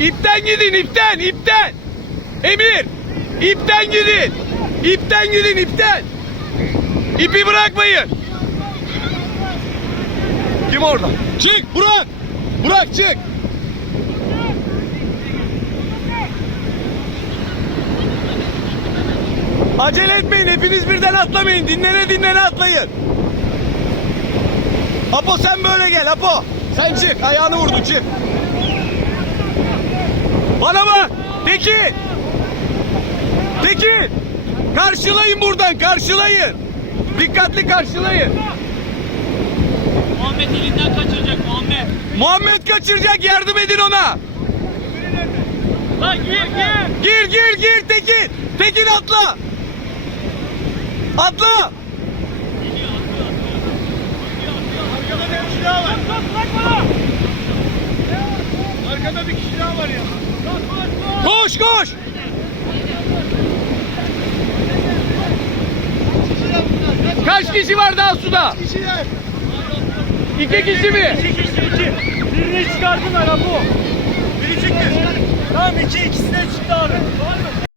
İpten gidin ipten ipten. Emir. İpten gidin. İpten gidin ipten. İpi bırakmayın. Kim orada? Çık Burak. Burak çık. Acele etmeyin hepiniz birden atlamayın. Dinlene dinlene atlayın. Apo sen böyle gel Apo. Sen çık ayağını vurdu çık. Bana bak. Tekin. Tekin. Karşılayın buradan karşılayın. Dikkatli karşılayın. Muhammed elinden kaçıracak Muhammed. Muhammed kaçıracak yardım edin ona. Lan gir gir. Gir gir gir Tekin. Tekin atla. Atla. Arkada bir kişi daha var. Bırak bırak bana. Arkada bir kişi daha var ya. Koş koş. Kaç kişi var daha suda? İki kişi mi? İki kişi iki. Birini çıkardılar ha bu. Biri çıktı. Tamam iki ikisi de çıktı abi.